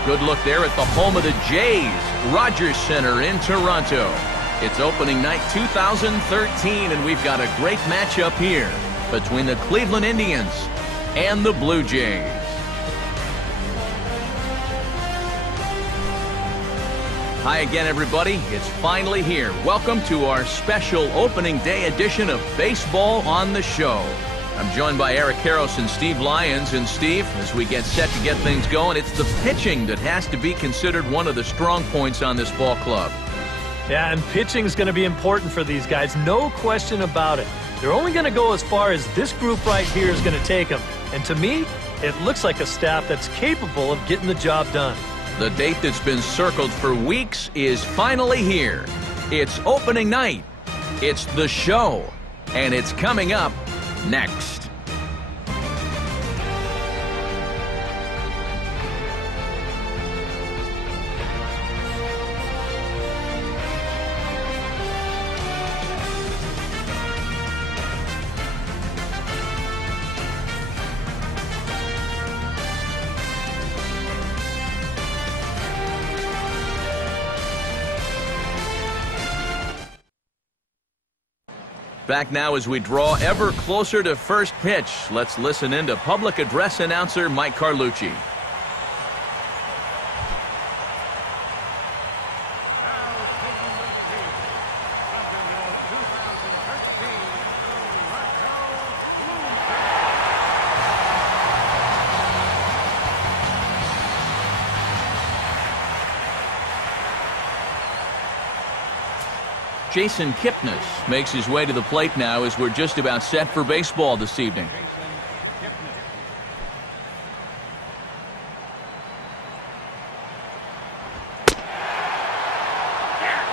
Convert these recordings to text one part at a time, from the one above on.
A good look there at the home of the Jays, Rogers Center in Toronto. It's opening night 2013, and we've got a great matchup here between the Cleveland Indians and the Blue Jays. Hi again, everybody. It's finally here. Welcome to our special opening day edition of Baseball on the Show. I'm joined by Eric Karros and Steve Lyons. And Steve, as we get set to get things going, it's the pitching that has to be considered one of the strong points on this ball club. Yeah, and pitching is going to be important for these guys, no question about it. They're only going to go as far as this group right here is going to take them. And to me, it looks like a staff that's capable of getting the job done. The date that's been circled for weeks is finally here. It's opening night. It's the show. And it's coming up next. Back now as we draw ever closer to first pitch. Let's listen in to public address announcer Mike Carlucci. Jason Kipnis makes his way to the plate now as we're just about set for baseball this evening.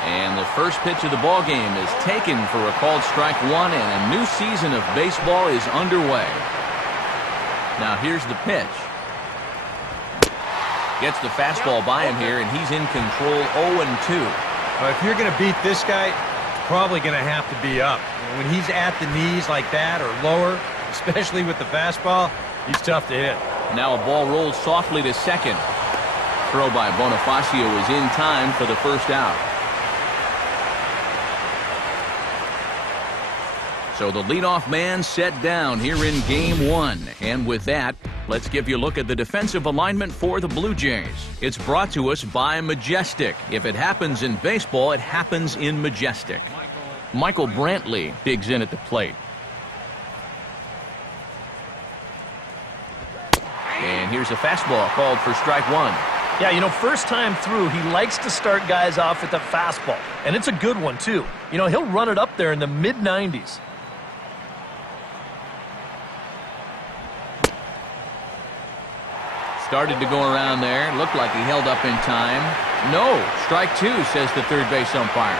And the first pitch of the ball game is taken for a called strike one, and a new season of baseball is underway. Now here's the pitch. Gets the fastball by him here, and he's in control 0-2. If you're going to beat this guy, it's probably going to have to be up. When he's at the knees like that or lower, especially with the fastball, he's tough to hit. Now a ball rolls softly to second. Throw by Bonifacio is in time for the first out. So the leadoff man set down here in game one. And with that, let's give you a look at the defensive alignment for the Blue Jays. It's brought to us by Majestic. If it happens in baseball, it happens in Majestic. Michael Brantley digs in at the plate. And here's a fastball called for strike one. Yeah, you know, first time through, he likes to start guys off with a fastball. And it's a good one, too. You know, he'll run it up there in the mid-90s. Started to go around there. Looked like he held up in time. No. Strike two, says the third base umpire.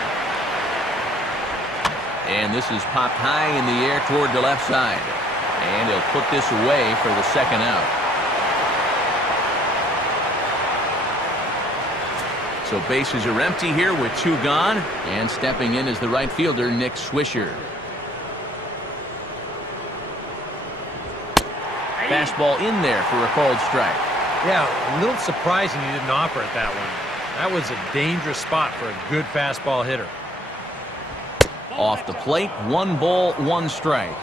And this is popped high in the air toward the left side. And he'll put this away for the second out. So bases are empty here with two gone. And stepping in is the right fielder, Nick Swisher. Fastball in there for a called strike. Yeah, a little surprising he didn't offer it that one. That was a dangerous spot for a good fastball hitter. Off the plate, 1 ball, 1 strike.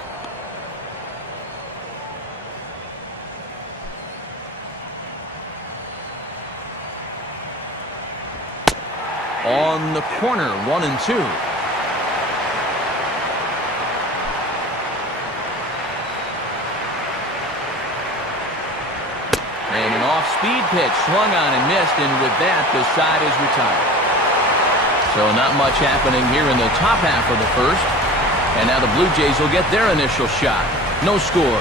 On the corner, 1-2. And an off-speed pitch swung on and missed, and with that, the side is retired. So not much happening here in the top half of the first. And now the Blue Jays will get their initial shot. No score.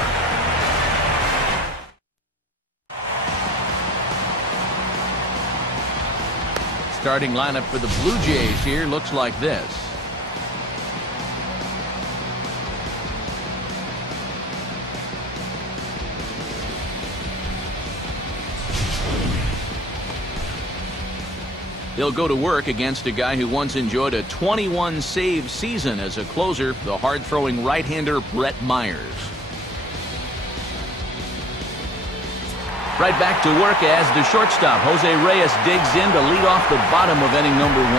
Starting lineup for the Blue Jays here looks like this. He'll go to work against a guy who once enjoyed a 21-save season as a closer, the hard-throwing right-hander Brett Myers. Right back to work as the shortstop, Jose Reyes, digs in to lead off the bottom of inning number 1.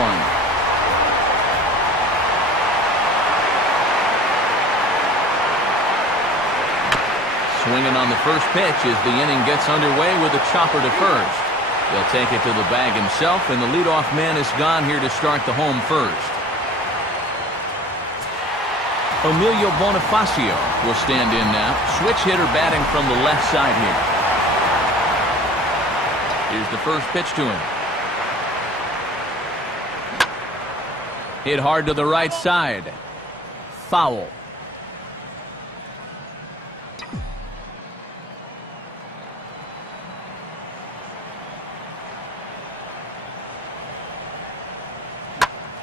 Swinging on the first pitch as the inning gets underway with a chopper to first. He'll take it to the bag himself, and the leadoff man is gone here to start the home first. Emilio Bonifacio will stand in now. Switch hitter batting from the left side here. Here's the first pitch to him. Hit hard to the right side. Foul.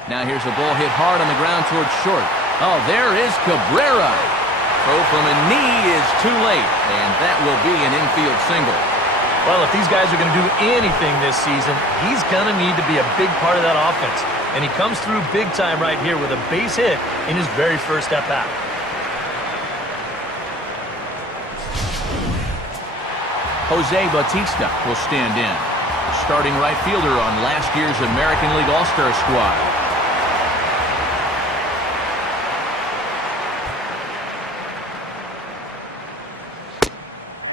Now here's a ball hit hard on the ground towards short. Oh, there is Cabrera. Throw from a knee is too late, and that will be an infield single. Well, if these guys are going to do anything this season, he's going to need to be a big part of that offense. And he comes through big time right here with a base hit in his very first at-bat. Jose Bautista will stand in. Starting right fielder on last year's American League All-Star squad.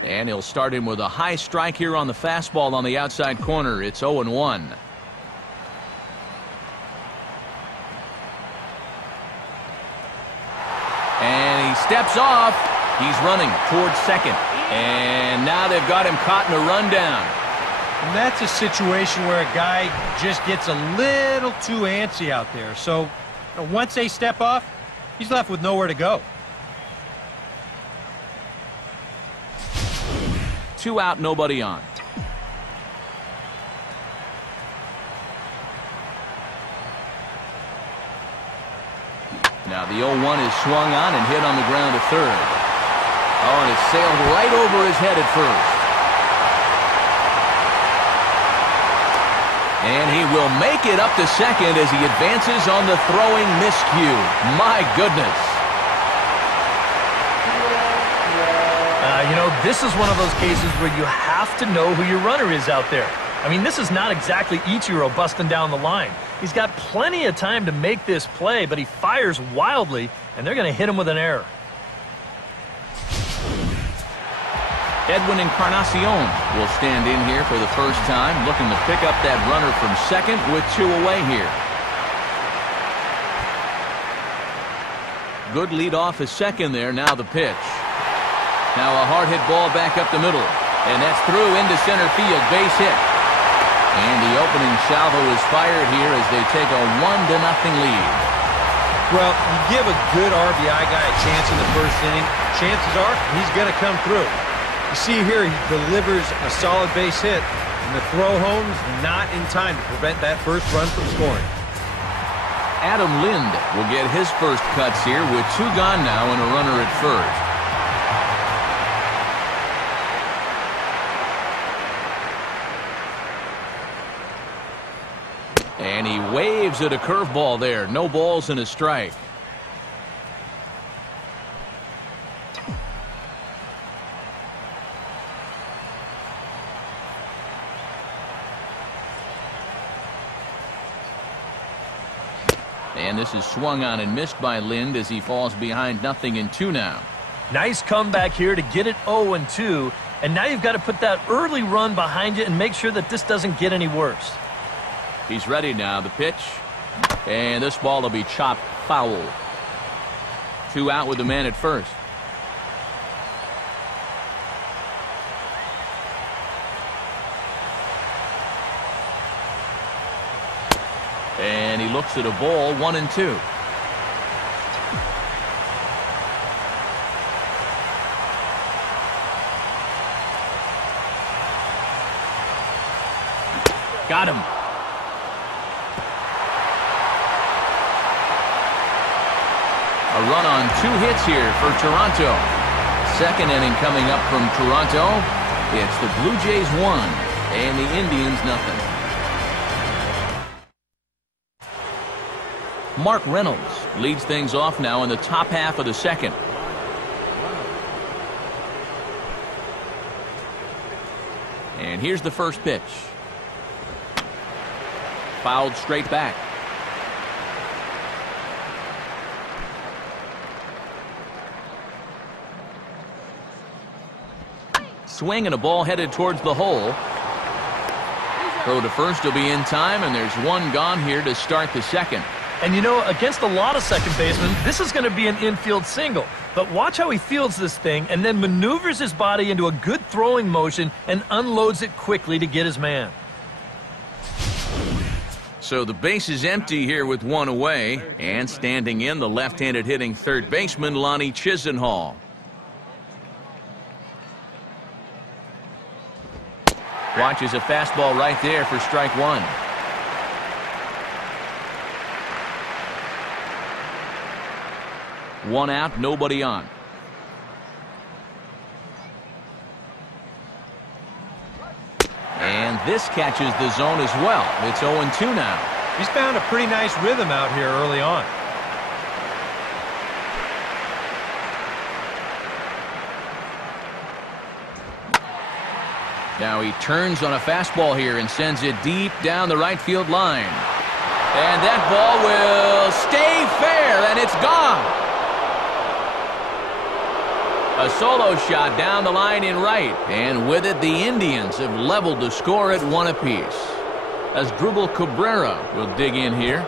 And he'll start him with a high strike here on the fastball on the outside corner. It's 0-1. And he steps off. He's running towards second. And now they've got him caught in a rundown. And that's a situation where a guy just gets a little too antsy out there. So once they step off, he's left with nowhere to go. 2 out, nobody on. Now the 0-1 is swung on and hit on the ground to third. Oh, and it sailed right over his head at first. And he will make it up to second as he advances on the throwing miscue. My goodness. You know, this is one of those cases where you have to know who your runner is out there. I mean, this is not exactly Ichiro busting down the line. He's got plenty of time to make this play, but he fires wildly, and they're going to hit him with an error. Edwin Encarnacion will stand in here for the first time, looking to pick up that runner from second with 2 away here. Good lead off is second there. Now the pitch. Now a hard hit ball back up the middle, and that's through into center field, base hit. And the opening salvo is fired here as they take a 1-0 lead. Well, you give a good RBI guy a chance in the first inning, chances are he's going to come through. You see here, he delivers a solid base hit, and the throw home's not in time to prevent that first run from scoring. Adam Lind will get his first cuts here with 2 gone now and a runner at first. And he waves at a curveball there. No balls and a strike. And this is swung on and missed by Lind as he falls behind 0-2 now. Nice comeback here to get it 0-2. And now you've got to put that early run behind you and make sure that this doesn't get any worse. He's ready now. The pitch. And this ball will be chopped foul. 2 out with the man at first. And he looks at a ball, 1-2. Got him. A run on 2 hits here for Toronto. Second inning coming up from Toronto. It's the Blue Jays 1 and the Indians 0. Mark Reynolds leads things off now in the top half of the second. And here's the first pitch. Fouled straight back. Swing and a ball headed towards the hole. Throw to first will be in time, and there's one gone here to start the second. And you know, against a lot of second basemen, this is going to be an infield single. But watch how he fields this thing and then maneuvers his body into a good throwing motion and unloads it quickly to get his man. So the base is empty here with one away, and standing in, the left-handed hitting third baseman, Lonnie Chisenhall. Watches a fastball right there for strike one. One out, nobody on. And this catches the zone as well. It's 0-2 now. He's found a pretty nice rhythm out here early on. Now he turns on a fastball here and sends it deep down the right field line. And that ball will stay fair, and it's gone. A solo shot down the line in right, and with it the Indians have leveled the score at 1 apiece. As Asdrubal Cabrera will dig in here.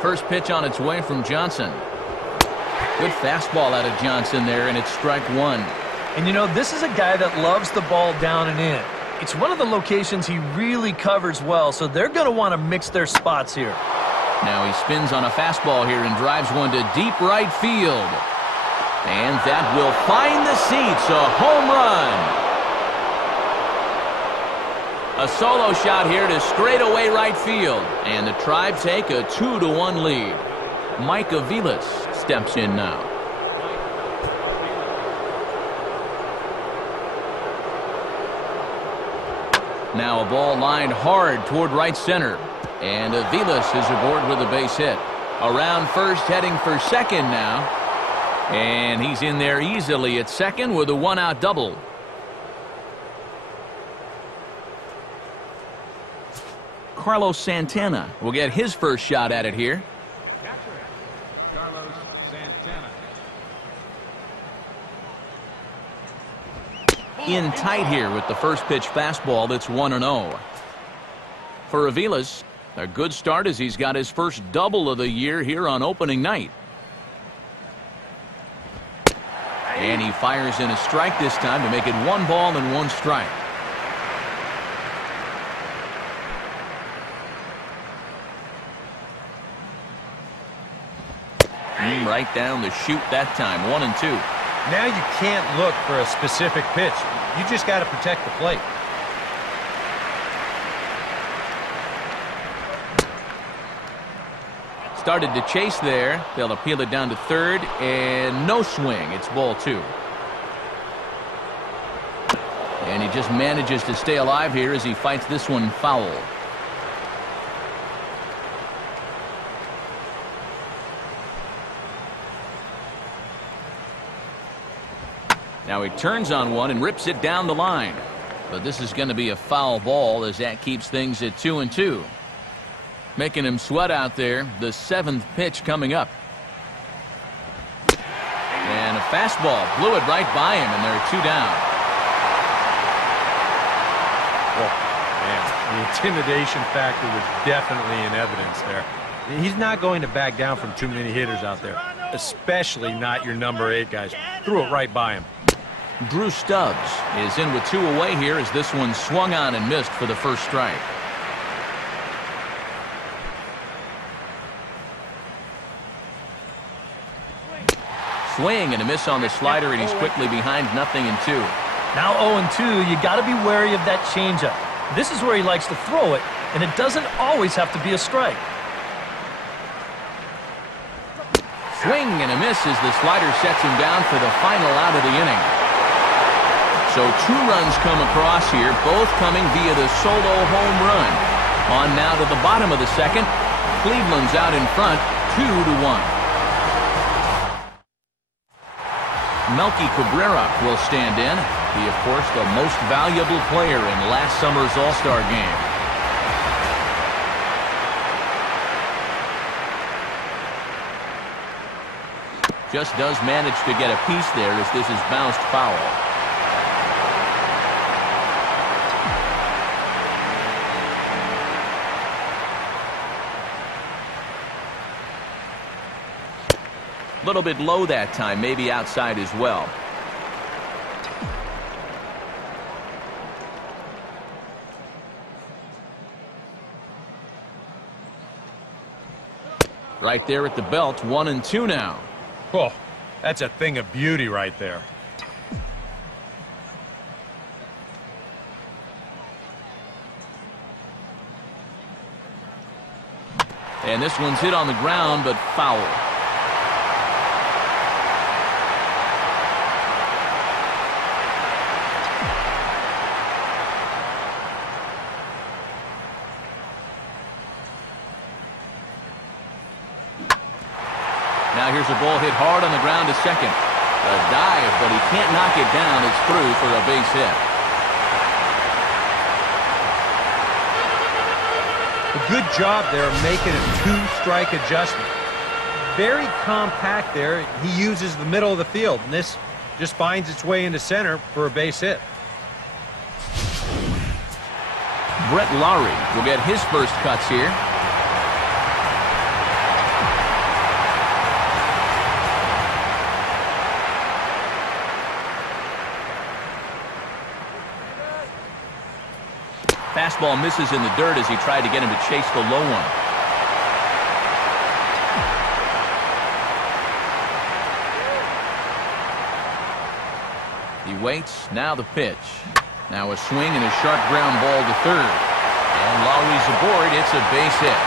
First pitch on its way from Johnson. Good fastball out of Johnson there, and it's strike one. And you know, this is a guy that loves the ball down and in. It's one of the locations he really covers well, so they're going to want to mix their spots here. Now he spins on a fastball here and drives one to deep right field. And that will find the seats. A home run. A solo shot here to straightaway right field. And the Tribe take a 2-1 lead. Mike Aviles steps in now. Now a ball lined hard toward right center. And Aviles is aboard with a base hit. Around first, heading for second now. And he's in there easily at second with a one-out double. Carlos Santana will get his first shot at it here. Carlos Santana. In tight here with the first pitch fastball that's 1-0. For Aviles, a good start as he's got his first double of the year here on opening night. And he fires in a strike this time to make it 1 ball and 1 strike. Right down the chute that time, 1-2. Now you can't look for a specific pitch. You just got to protect the plate. Started to chase there. They'll appeal it down to third, and no swing. It's ball 2. And he just manages to stay alive here as he fights this one foul. Now he turns on one and rips it down the line. But this is going to be a foul ball as that keeps things at 2-2. Making him sweat out there. The 7th pitch coming up. And a fastball blew it right by him, and there are 2 down. Well, man, the intimidation factor was definitely in evidence there. He's not going to back down from too many hitters out there, especially not your number 8 guys. Threw it right by him. Drew Stubbs is in with 2 away here as this one swung on and missed for the first strike. Swing and a miss on the slider, and he's quickly behind 0-2. Now 0-2, you got to be wary of that changeup. This is where he likes to throw it, and it doesn't always have to be a strike. Swing and a miss as the slider sets him down for the final out of the inning. So 2 runs come across here, both coming via the solo home run. On now to the bottom of the second. Cleveland's out in front, 2-1. Melky Cabrera will stand in. He, of course, the most valuable player in last summer's All-Star game. Just does manage to get a piece there as this is bounced foul. A little bit low that time, maybe outside as well. Right there at the belt, 1-2 now. Oh, that's a thing of beauty right there. And this one's hit on the ground, but foul. Now here's a ball hit hard on the ground to second. A dive, but he can't knock it down. It's through for a base hit. A good job there making a two-strike adjustment. Very compact there. He uses the middle of the field, and this just finds its way into center for a base hit. Brett Lowry will get his first cuts here. Fastball misses in the dirt as he tried to get him to chase the low one. He waits. Now the pitch. Now a swing and a sharp ground ball to third. And Lowry's aboard. It's a base hit.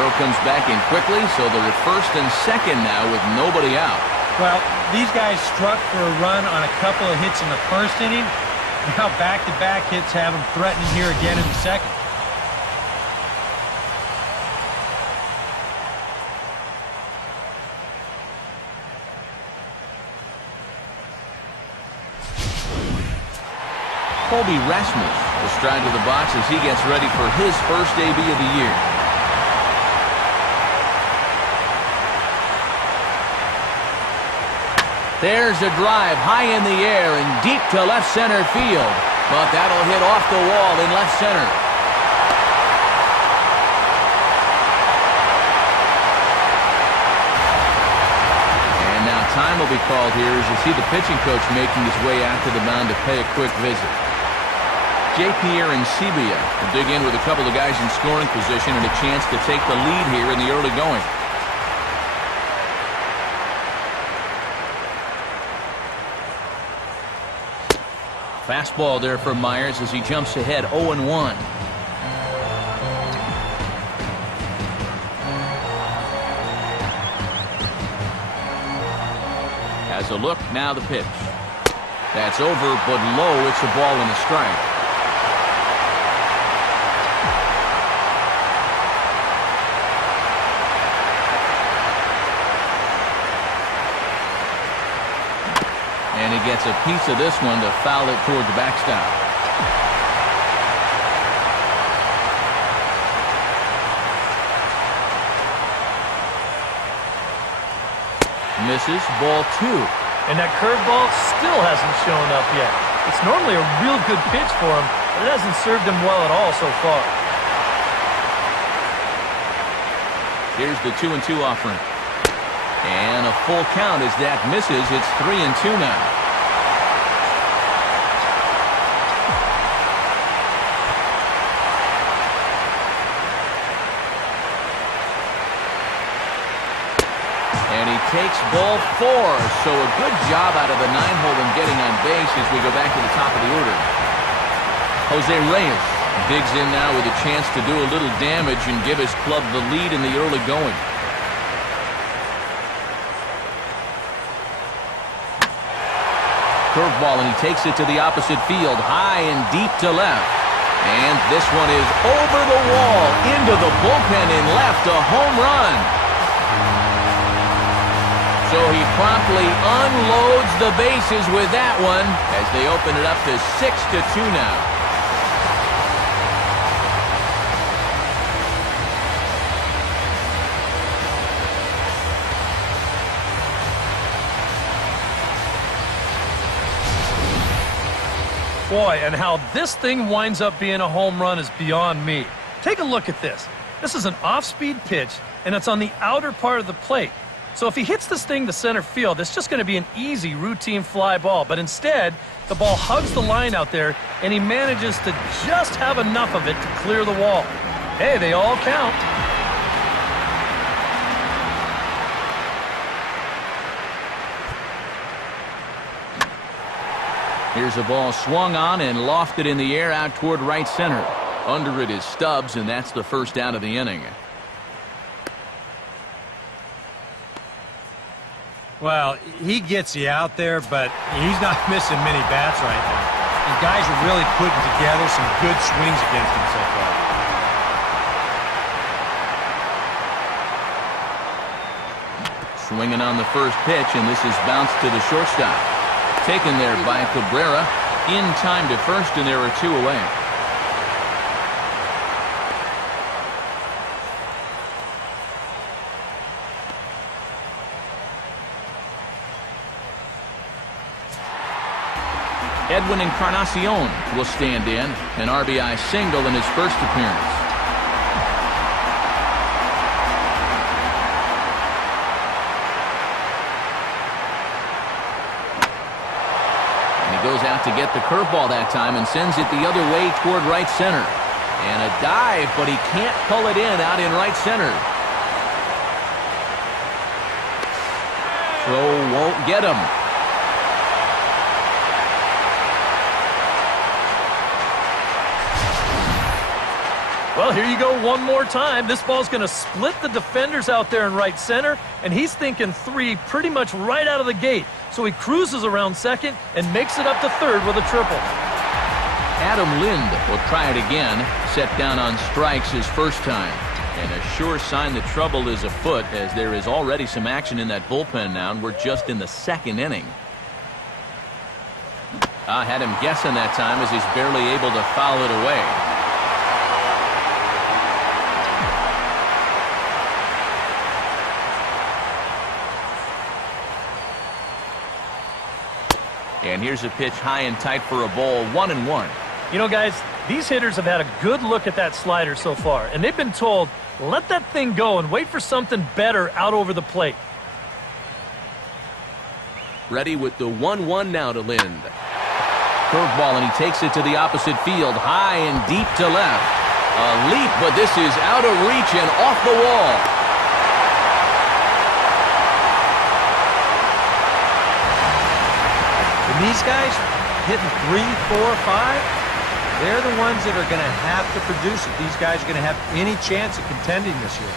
Throw comes back in quickly, so they're at first and second now with nobody out. Well, these guys struck for a run on a couple of hits in the first inning. Now back-to-back hits have them threatening here again in the second. Colby Rasmus will stride to the box as he gets ready for his first AB of the year. There's a drive high in the air and deep to left center field. But that'll hit off the wall in left center. And now time will be called here as you see the pitching coach making his way out to the mound to pay a quick visit. J.P. Arancibia will dig in with a couple of guys in scoring position and a chance to take the lead here in the early going. Fastball there for Myers as he jumps ahead 0-1. Has a look, now the pitch. That's over, but low. It's a ball and a strike. And he gets a piece of this one to foul it toward the backstop. Misses, ball 2. And that curveball still hasn't shown up yet. It's normally a real good pitch for him, but it hasn't served him well at all so far. Here's the 2-2 offering. And a full count as that misses. It's 3-2 now. And he takes ball 4. So a good job out of the 9-hole in getting on base as we go back to the top of the order. Jose Reyes digs in now with a chance to do a little damage and give his club the lead in the early going. Curveball, and he takes it to the opposite field, high and deep to left. And this one is over the wall, into the bullpen and left, a home run. So he promptly unloads the bases with that one as they open it up to 6-2 now. Boy, and how this thing winds up being a home run is beyond me. Take a look at this. This is an off-speed pitch, and it's on the outer part of the plate. So if he hits this thing to center field, it's just going to be an easy routine fly ball. But instead, the ball hugs the line out there, and he manages to just have enough of it to clear the wall. Hey, they all count. Here's a ball swung on and lofted in the air out toward right center. Under it is Stubbs, and that's the first out of the inning. Well, he gets you out there, but he's not missing many bats right now. The guys are really putting together some good swings against him so far. Swinging on the first pitch, and this is bounced to the shortstop. Taken there by Cabrera. In time to first, and there are 2 away. Edwin Encarnacion will stand in, an RBI single in his first appearance. Goes out to get the curveball that time and sends it the other way toward right center. And a dive, but he can't pull it in out in right center. Throw won't get him. Well, here you go one more time. This ball's going to split the defenders out there in right center, and he's thinking 3 pretty much right out of the gate. So he cruises around second and makes it up to third with a triple. Adam Lind will try it again, set down on strikes his first time. And a sure sign that trouble is afoot, as there is already some action in that bullpen now, and we're just in the 2nd inning. I had him guessing that time as he's barely able to foul it away. And here's a pitch high and tight for a ball, 1-1. You know, guys, these hitters have had a good look at that slider so far, and they've been told, let that thing go and wait for something better out over the plate. Ready with the 1-1 now to Lind. Curveball, and he takes it to the opposite field, high and deep to left. A leap, but this is out of reach and off the wall. And these guys hitting 3, 4, 5, they're the ones that are going to have to produce if these guys are going to have any chance of contending this year.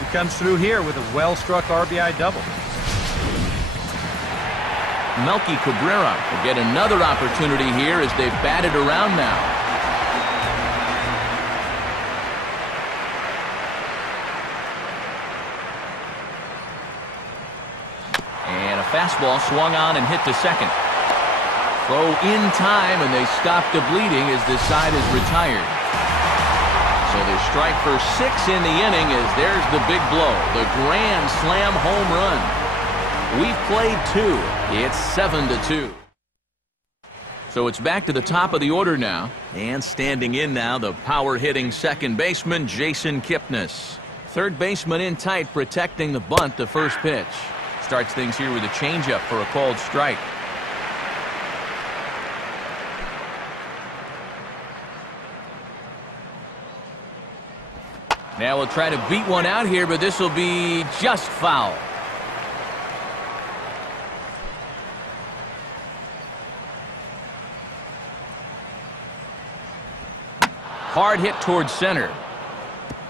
He comes through here with a well-struck RBI double. Melky Cabrera will get another opportunity here as they've batted around now. And a fastball swung on and hit to second. Throw in time, and they stop the bleeding as this side is retired. So they strike for 6 in the inning as there's the big blow, the grand slam home run. We've played 2. It's 7-2. So it's back to the top of the order now. And standing in now, the power-hitting second baseman, Jason Kipnis. Third baseman in tight, protecting the bunt, the first pitch. Starts things here with a changeup for a called strike. Now we'll try to beat one out here, but this will be just foul. Hard hit towards center.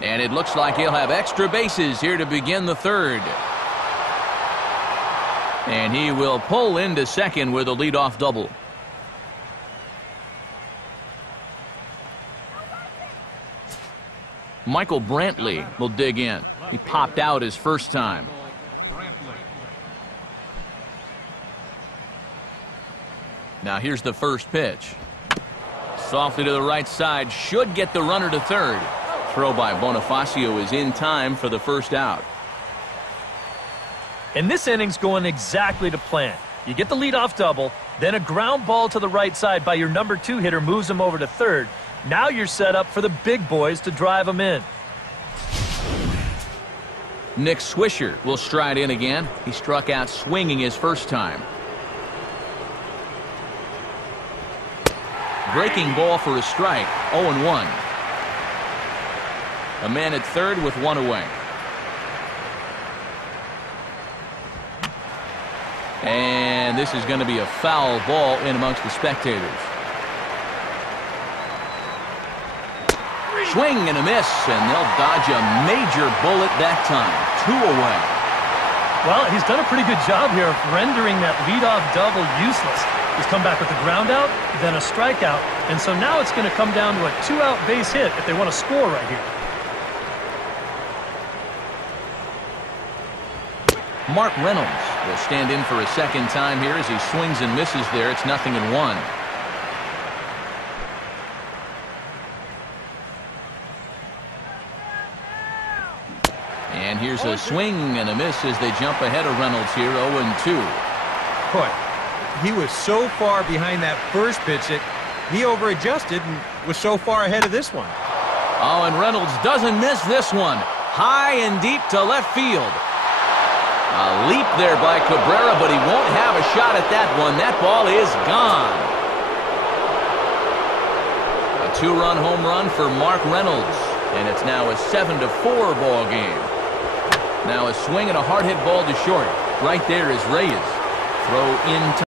And it looks like he'll have extra bases here to begin the third. And he will pull into second with a leadoff double. Michael Brantley will dig in. He popped out his first time. Now here's the first pitch. Softly to the right side, should get the runner to third. Throw by Bonifacio is in time for the first out. And this inning's going exactly to plan. You get the leadoff double, then a ground ball to the right side by your number 2 hitter moves him over to third. Now you're set up for the big boys to drive him in. Nick Swisher will stride in again. He struck out swinging his first time. Breaking ball for a strike, 0-1. A man at third with one away. And this is going to be a foul ball in amongst the spectators. Swing and a miss, and they'll dodge a major bullet that time. 2 away. Well, he's done a pretty good job here of rendering that leadoff double useless. He's come back with a ground out, then a strikeout, and so now it's going to come down to a 2-out base hit if they want to score right here. Mark Reynolds will stand in for a second time here as he swings and misses there. It's 0-1. And here's a swing and a miss as they jump ahead of Reynolds here, 0-2. Boy, he was so far behind that first pitch that he over-adjusted and was so far ahead of this one. Oh, and Reynolds doesn't miss this one. High and deep to left field. A leap there by Cabrera, but he won't have a shot at that one. That ball is gone. A 2-run home run for Mark Reynolds, and it's now a 7-4 ball game. Now a swing and a hard hit ball to short. Right there is Reyes. Throw in.